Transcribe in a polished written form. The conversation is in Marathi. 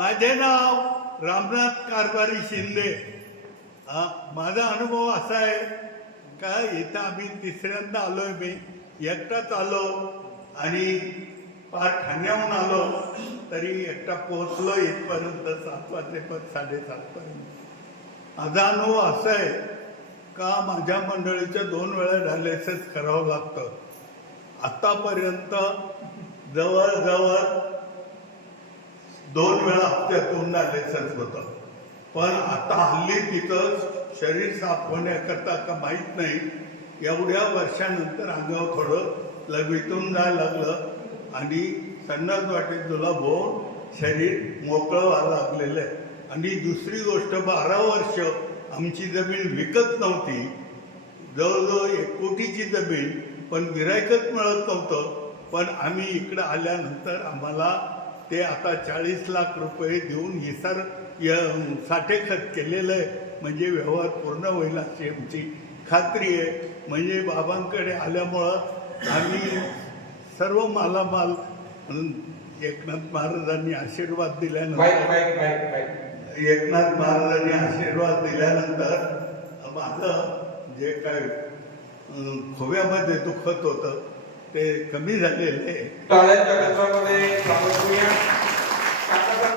माझे नाव रामनाथ कारभारी शिंदे. माझा अनुभव असा आहे का इथं आम्ही तिसऱ्यांदा आलोय. मी एकटाच आलो आणि पार ठाण्याहून आलो तरी एकटा पोहोचलो इथपर्यंत 7 वाजेपर्यंत 7:30 पर्यंत. माझा अनुभव असा आहे का माझ्या मंडळीच्या 2 वेळा डायलिसिस करावं लागतं. आतापर्यंत जवळजवळ 2 वेळा हप्त्यातून डायलिसिस होतं. पण आता हल्ली तिथं शरीर साफ होण्याकरता का माहीत नाही एवढ्या वर्षानंतर अंगावर थोडं लघवीतून जायला लागलं आणि संडास वाटेत जुलाब होऊन शरीर मोकळं व्हायला लागलेलं आहे. आणि दुसरी गोष्ट 12 वर्ष आमची जमीन विकत नव्हती. जवळजवळ 1 कोटीची जमीन, पण गिरायकच मिळत नव्हतं. पण आम्ही इकडं आल्यानंतर आम्हाला ते आता 40 लाख रुपये देऊन हिसार साठेखत केलेलं आहे. म्हणजे व्यवहार पूर्ण होईल अशी आमची खात्री आहे. म्हणजे बाबांकडे आल्यामुळं आम्ही सर्व मालामाल. एकनाथ महाराजांनी आशीर्वाद दिल्यानंतर एकनाथ महाराजांनी आशीर्वाद दिल्यानंतर माझं जे काय खोव्यामध्ये दुखत होतं ते कमी झालेलं आहे.